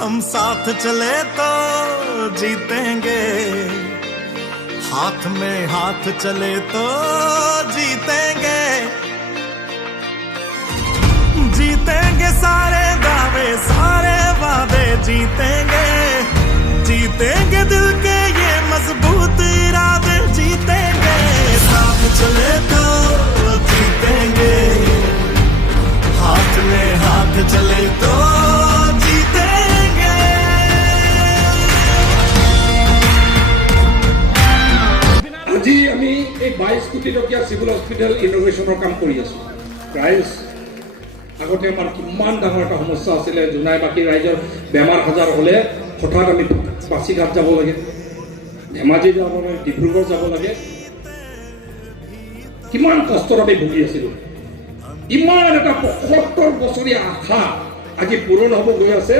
हम साथ चले तो जीतेंगे, हाथ में हाथ चले तो जीतेंगे, जीतेंगे सारे दावे सारे वादे जीतेंगे, जीतेंगे दिल के ये मजबूत इरादे जीतेंगे, साथ चले तो जीतेंगे, हाथ में हाथ चले तो जीतेंगे। আজি আমি এই 22 কোটি টকীয়া সিভিল হস্পিটেল ইনোভেশনৰ কাম কৰি আছো। ৰাইজ আগতে আমাৰ কিমান ডাঙৰ এটা সমস্যা আছিলে, জোনাই বাকী ৰাইজৰ বেমাৰ আজাৰ হ'লে হঠাৎ আমি পাছিঘাট যাব লাগে, ধেমাজি যাব লাগে, ডিব্ৰুগড় যাব লাগে, কিমান কষ্টত আমি ভুগি আছিলোঁ। ইমান এটা 75 বছৰীয়া আশা আজি পূৰণ হ'ব গৈ আছে।